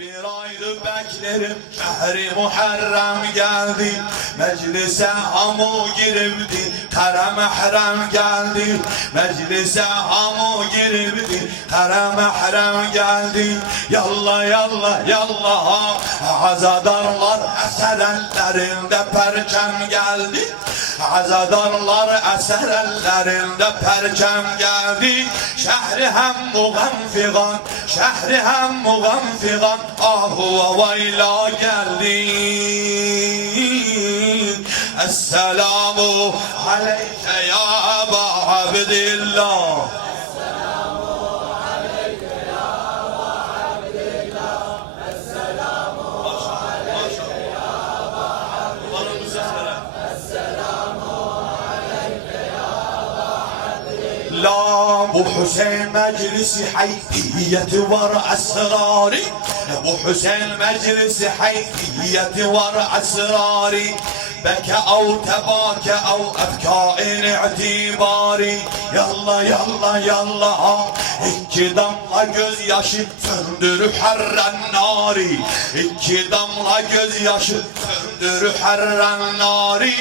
Bir aydır beklerim, şehri Muharrem geldi. Meclise hamu girildi, kara mehrem geldi. Meclise hamu girildi, kara mehrem geldi. Yallah yallah yallah, azadarlar eser ellerinde perçem geldi. Azadarlar eser ellerinde perçem geldi. Şehri hem muğenfigan, şehri hem muğenfigan, ahu ve vayla geldi. Esselamu aleyke ya Eba Abdillah. لا ابو حسين مجلس حيثية واسراري، ابو حسين مجلس حيثية واسراري، بكى او تباكى او ابكاء اعتباري. Yalla yalla yalla, iki damla gözyaşı söndürür herren nari, iki damla gözyaşı söndürür herren nari.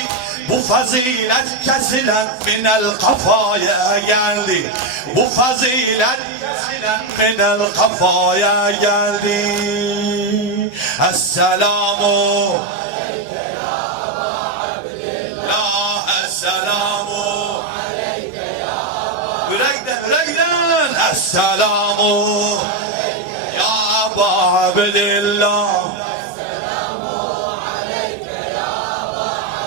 Bu fazilet kesilen minel kafaya geldi, bu fazilet kesilen minel kafaya geldi. Esselamu aleyke ya Eba Abdillah, esselamu aleyke ya Eba, yürekten esselamu aleyke ya Eba Abdillah.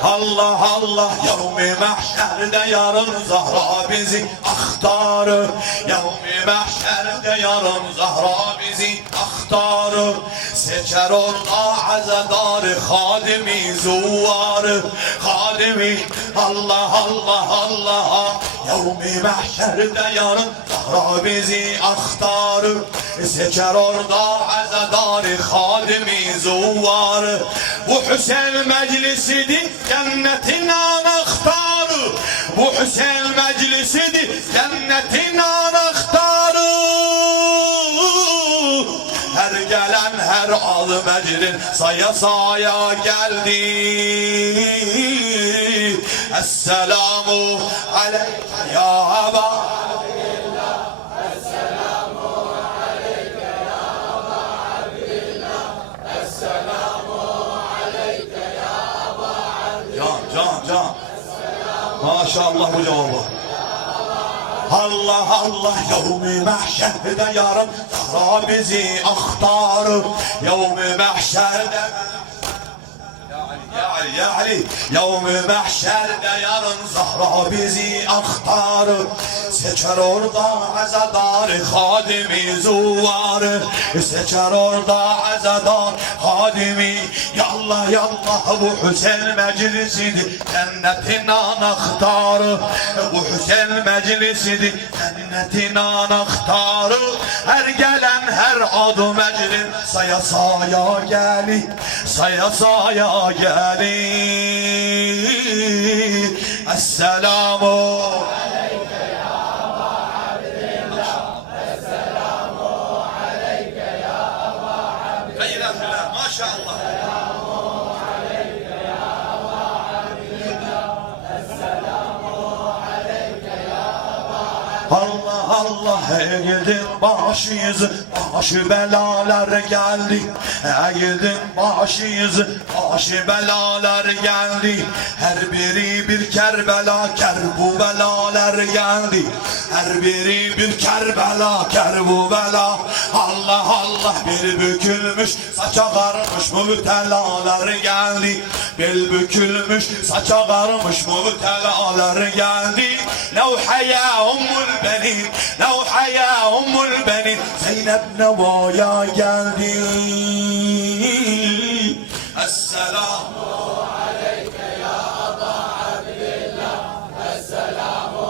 Allah Allah, yevmi mahşerde yarın Zahra bizi aktarır. Yevmi mahşerde yarın Zahra bizi aktarır. Seçer orada azadarı hadimi zuvarı, hadimi. Allah Allah Allah, yevmi mahşerde yarın Zahra bizi aktarır. Seçer orada azadarı hadimi zuvarı. Bu Hüseyin meclisidir, cennetin anahtarı. Bu Hüseyin meclisidir, cennetin anahtarı. Her gelen her alı meclis saya saya geldi. Esselamu aleyke ya Eba. Can. Maşallah bu cevabı. Allah Allah, yevmi mahşerde yarın Zahra bizi aktarır. Yevmi mahşerde ya Ali, yevmi mahşerde yarın Zahra bizi aktarır. Seçer orada azadarı hadimi zuvarı, seçer orada azadar hadimi. Yallah yallah, bu Hüseyin meclisidir, cennetin anahtarı. Bu Hüseyin meclisidir, cennetin anahtarı. Her gelen her adı meclis saya saya gelir, saya saya gelir. Esselamu aleyke ya Eba Abdillah, esselamu aleyke ya Eba Abdillah. Maşallah. Esselamu aleyke ya Eba Abdillah, esselamu aleyke ya Eba Abdillah. Allah Allah, eğildin başıyızı, başı belalar geldi. Eğildin başıyızı, başı belalar geldi. Her biri bir Kerbela, bu belalar geldi. Her biri bir Kerbela, bu bela. Allah Allah, bir bükülmüş saça ağarmış müptelalar geldi. Bir bükülmüş saça ağarmış müptelalar geldi. Nevhe ya ummul benin, nevhe ya ummul benin, Zeynep Neva'ya geldi. Esselamu aleyke ya Eba Abdillah, esselamu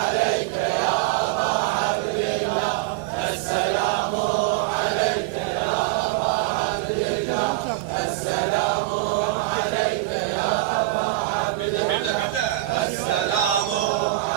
aleyke ya Eba Abdillah, esselamu aleyke ya Eba Abdillah, esselamu aleyke ya Eba Abdillah, esselamu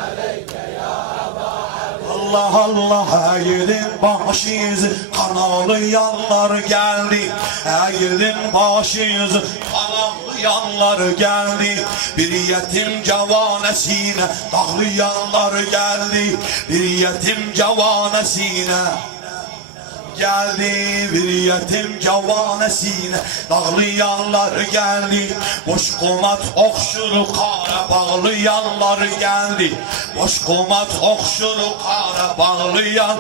aleyke ya Eba Abdillah. Allah Allah, eğilin başınızı, kan ağlayanlar geldi. Eğildin başı yüzü kan ağlayanlar geldi. Bir yetim cavanesine dağlayanlar geldi. Bir yetim cavanesine geldi, bir yetim cavanesine dağlayanlar geldi. Boş komat okşuru kara bağlayanlar geldi. Boş komat okşuru kara bağlayan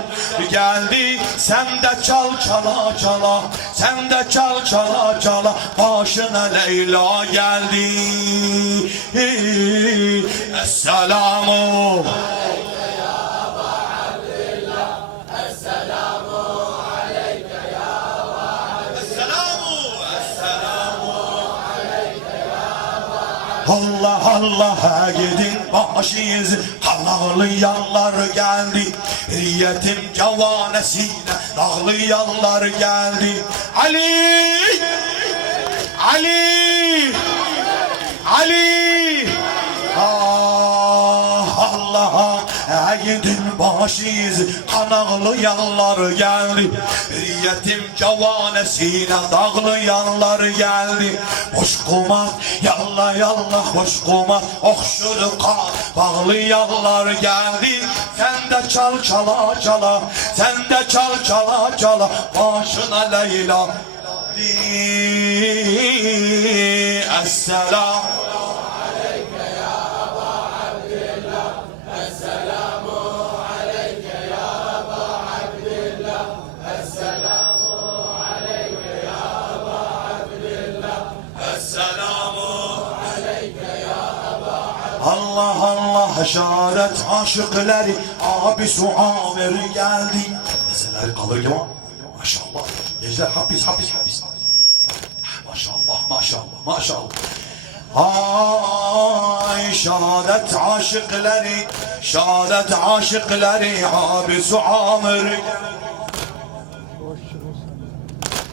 geldi. Sen de çal çala çala, sen de çal çala çala, başına Leyla geldi. Esselamu Allah Allah'a gidin başıyız, kan ağlayanlar geldi. Bir yetim cavanesine dağlayanlar geldi. Ali! Ali! Ali! Ah Allah'a gidin başıyız, kan ağlayanlar geldi. Bir yetim cavanesine dağlayanlar geldi. Boş kumat yallah yallah, boş kumat okşuru kan bağlayanlar geldi. Sen de çal çala çala, sen de çal çala çala, başına Leyla. Esselam Allah Allah, şehadet aşıkları abisi Amir geldi. Meseleri kalır gibi ama maşallah. Geceler hapis hapis hapis. Maşallah maşallah maşallah. Ay şehadet aşıkları, şehadet aşıkları abisi Amir.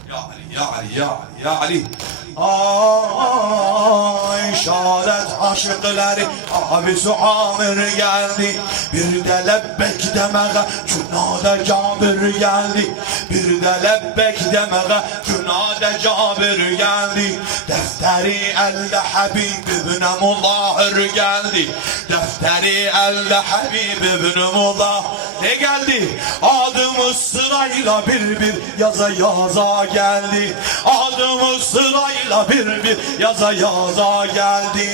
Ya Ali ya Ali ya Ali ya Ali. Ay şehadet aşıkları abisi Amir geldi. Bir de lebbek demeye cünade Cabir geldi. Bir de lebbek demeye cünade Cabir geldi. Defteri elde Habib ibn Muzahir geldi. Defteri elde Habib ibn Muzahir ne geldi? Adımız sırayla bir yaza yaza geldi. Adımız sırayla bir yaza yaza geldi.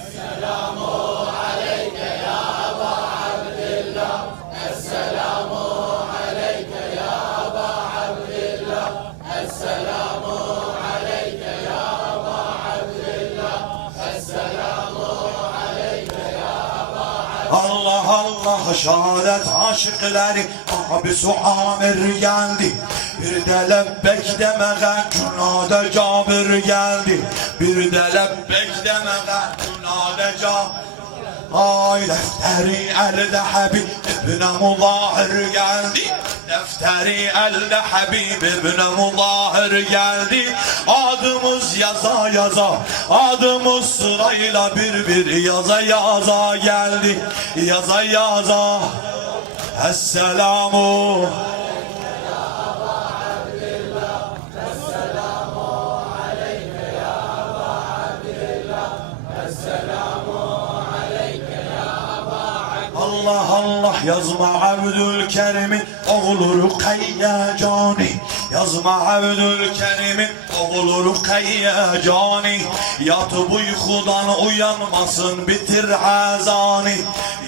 Esselamu aleyke ya Eba Abdillah. Esselamu aleyke ya Eba Abdillah. Esselamu aleyke ya Eba Abdillah. Esselamu aleyke ya Eba Abdillah. Allah Allah, şehadet aşıkları abisi Amir geldi. Bir de lebbek demeye cünade Cabir geldi. Bir de lebbek demeye cünade Cabir. Ay defteri elde Habib ibn Muzahir geldi. Defteri elde Habib ibn Muzahir geldi. Adımız yaza yaza, adımız sırayla bir yaza yaza geldi. Yaza yaza. Esselamu Allah Allah, yazma Abdülkerim'in oğlu Rukayye Cani. Yazma Abdülkerim'in oğlu Rukayye Cani. Yatıp uykudan uyanmasın, bitir azani.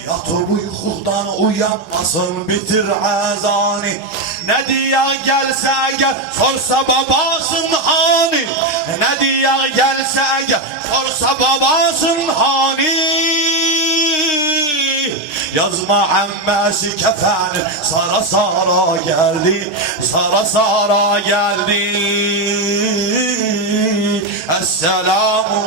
Yatıp uykudan uyanmasın, bitir azani. Ne diye gelse gel, sorsa babasın hani. Ne diye gelse gel, sorsa babasın hani. Yazma ammesi kefeni sara sara geldi. Sara sara geldi. Esselamu